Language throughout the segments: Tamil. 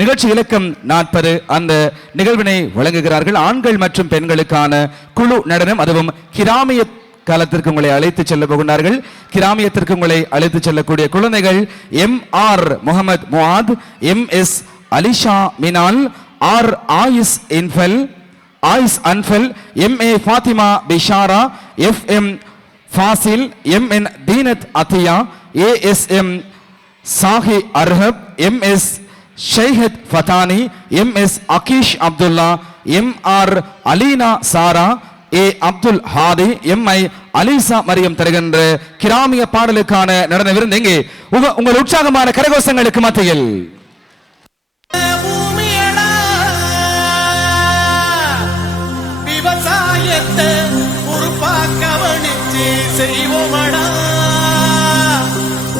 நிகழ்ச்சி இலக்கம் 40 அந்த நிகழ்வினை வழங்குகிறார்கள். ஆண்கள் மற்றும் பெண்களுக்கான குழு நடனம், அதுவும் கிராமிய காலத்திற்கு உங்களை அழைத்து செல்ல போகின்றார்கள். கிராமியத்திற்கு உங்களை அழைத்து செல்லக்கூடிய குழந்தைகள் M.R. Mohammed Muaath, M.S. Alisha Minal, R. Ayis Anfal, M.A. Fathima Bishara, F.M. Fazil, M.N. Deenath Athiya, A.S.M. Sahi Arhab, M.S. Shaihath Fathani, M.S. Akeesh Abdullah, M.R. Aleena Sara, A. Abdul Hadi, M.I. Alisa Mariam தருகின்ற கிராமிய பாடலுக்கான நடன விருந்து எங்கே உங்கள் உற்சாகமான கரகோஷங்களுக்கு மத்தியில் விவசாயத்தை பொறுப்பா கவனிச்சு செய்வோமடா,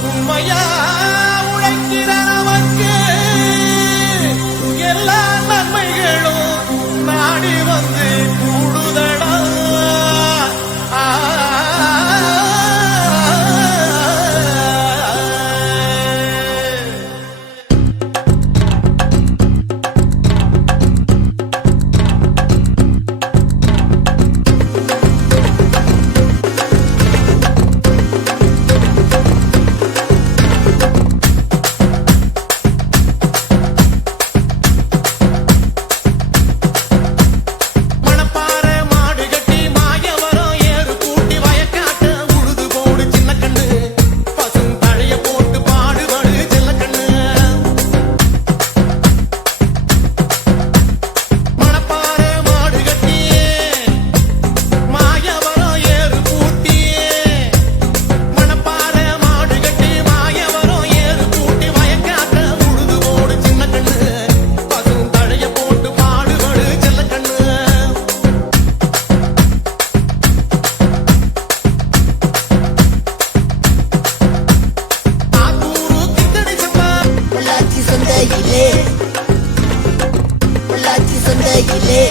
உண்மையா உழைக்கிற நமக்கு எல்லா நன்மைகளும் நாடி வந்து கூடுதடா. பொள்ளாச்சி சந்தையிலே